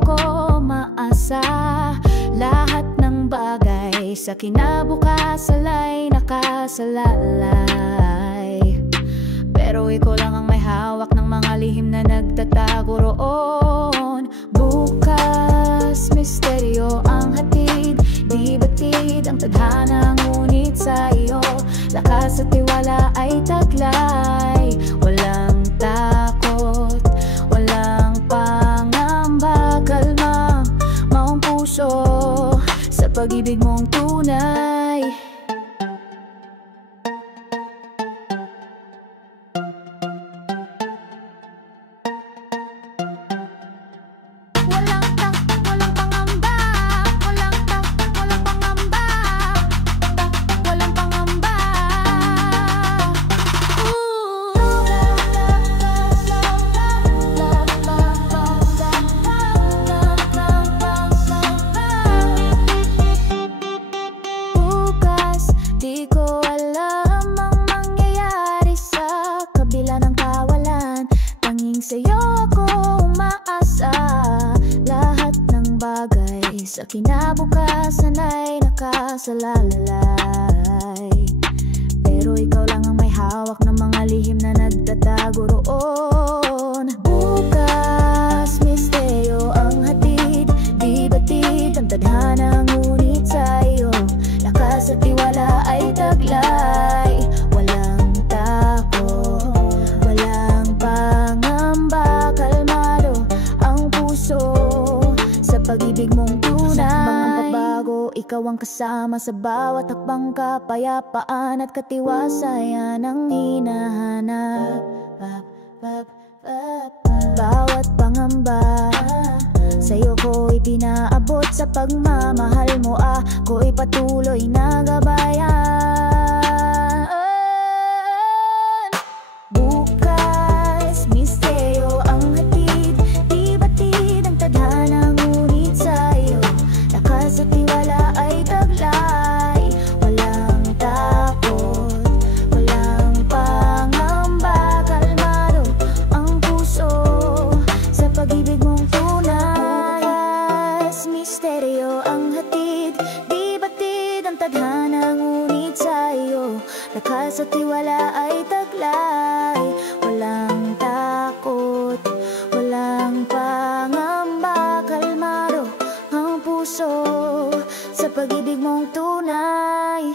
ako maasa. Lahat ng bagay sa kinabukasan ay nakasalalay. Pero ikaw lang ang may hawak ng mga lihim na nagtatago roon. Bukas, misteryo ang hatid, di batid ang tadhana, ngunit sa iyo lakas at tiwala ay taglay. Walang takot, walang pangamba, kalma maong puso sa pag-ibig mong tunay. Di ko alam ang mangyayari sa kabila ng kawalan. Tanging sa'yo ako umaasa. Lahat ng bagay sa kinabukasan ay nakasalalay. Pero ikaw lang ang may hawak ng mga lihim na nagtatago roon. Bukas, misteryo ang hatid, di batid ang tadhana, ngunit sa'yo lakas at tiwala ay taglay. Walang takot, walang pangamba, kalmado ang puso sa pag-ibig mong tunay. Sa mga pagbabago, ikaw ang kasama sa bawat hakbang, kapayapaan at katiwasayan ang hinahanap. Bawat pangamba sa'yo ko'y pinaabot, sa pagmamahal mo ako'y patuloy na gabayan. Bukas, misteryo ang hatid, di batid ang tadhana, ngunit sa'yo lakas at tiwala ay taglay. Walang takot, walang pangamba, kalmado ang puso sa pag-ibig mong tunay. Misteryo ang hatid, di batid ang tadhana, ngunit sa'yo lakas at tiwala ay taglay. Walang takot, walang pangamba, kalmado ang puso sa pag-ibig mong tunay.